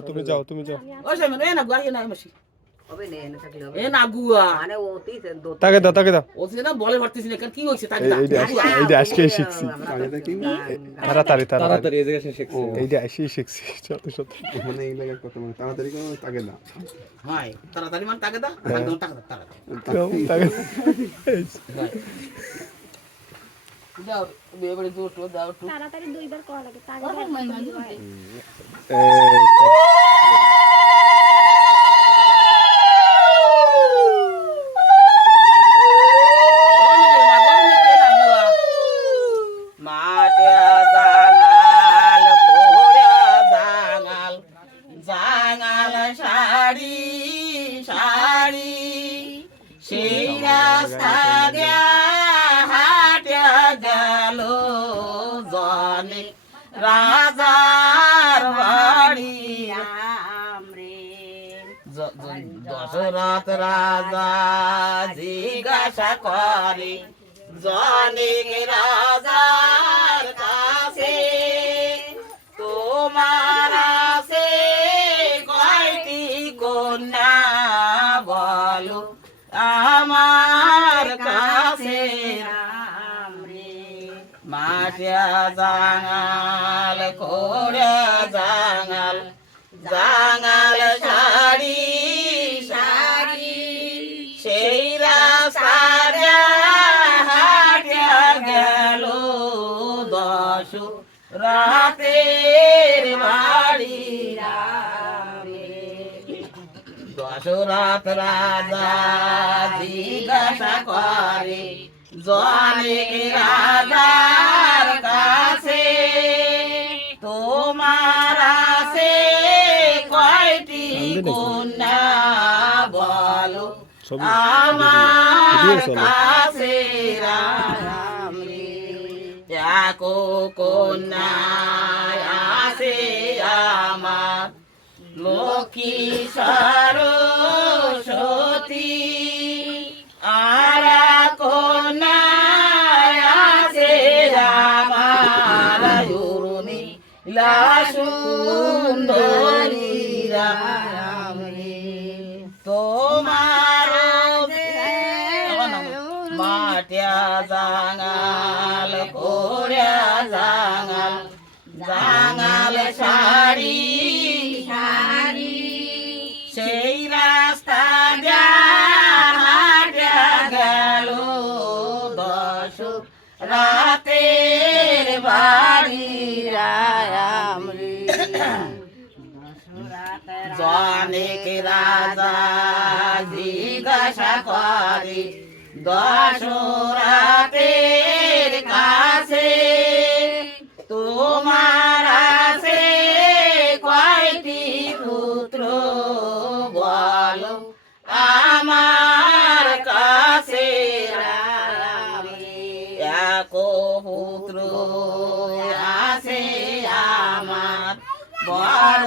তুমি যাও তুমি যাও। মানে তাকে দাও তাকে দাও। বলে পারতেছি কি হইছে তাকে এই- এইটা আজকে- শিখছি। তাড়াতাড়ি তাড়াতাড়ি। এইটা আজকেই শিখছি। সত্য সত্য। মানে এই লাগার কথা মানে তাড়াতাড়ি কোনো তাকে না হাই তাড়াতাড়ি মানে তাকে দা তাকে তাকে দাও বাড়ি দূর তো দাও তাড়াতাড়ি দুইবার করা লাগে তার জনে রাজার বাড়ি দশরথ রাজা জিজ্ঞাসা করে জনিক রাজার মাটিয়া জাঙাল, কোড়া জাঙাল জাঙাল শাড়ি শাড়ি। সেই রাস্তাটা হাটিয়া গেল দশ রাতের বাড়ি দশরথ রাজা জিজ্ঞাসা করে, জনে রাজার কয়টি কন্যা আমার কাছে রাম রে। এক কন্যা আছে আমার লক্ষ্মী সরস্বতী। আর কন্যা আছে আমার উর্মি মাটিয়া জাঙাল কোড়া জাঙাল জাঙাল শাড়ি শাড়ি সেই রাস্তা হাটিয়া গেল দশ। রাতের বাড়ি রাম রে জনেক রাজা জিজ্ঞাসা করে দশরাতের কাছে তোমার আছে কয়টি পুত্র বলো আমার কাছে। এক পুত্র আছে আমার বড়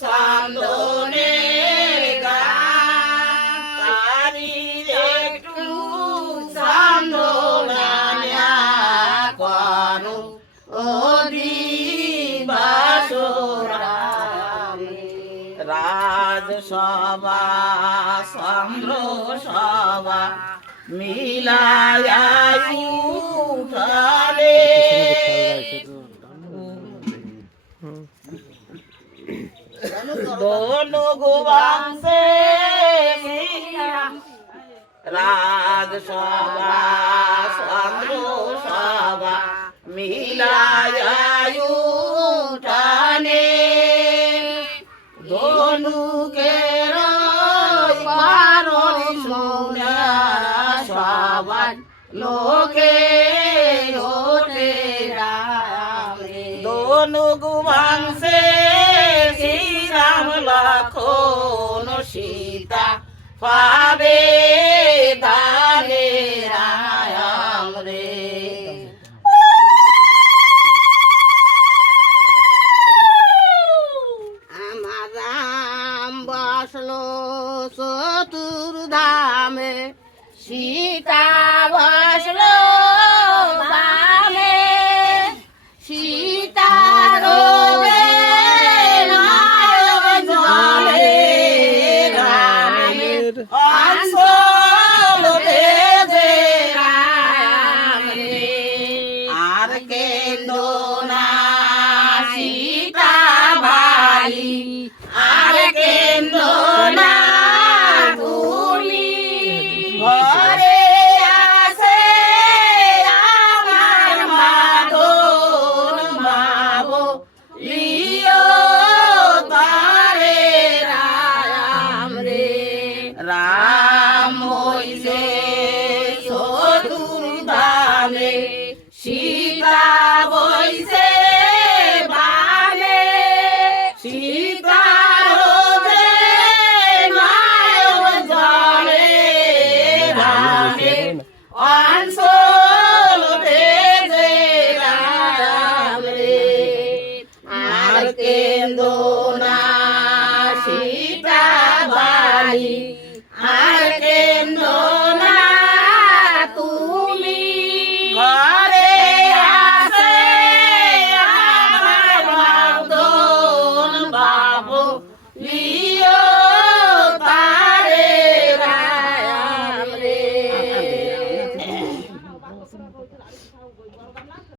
শাসনের গাড়ি একটু সান্দোলনা করো রাজসভা সম্র সভা মিলায়া গোবাংশে রাগ সভা চন্দ্র সভা মিলায়ু টানে শুনে সবাই লোকে ওঠে দোনো গুমাংসে শ্রীরাম লক্ষণ সীতা পাবে দানে রাম রে। আমার রাম বসল চতুর্ধামে। সীতা বসল বামে। সীতা আর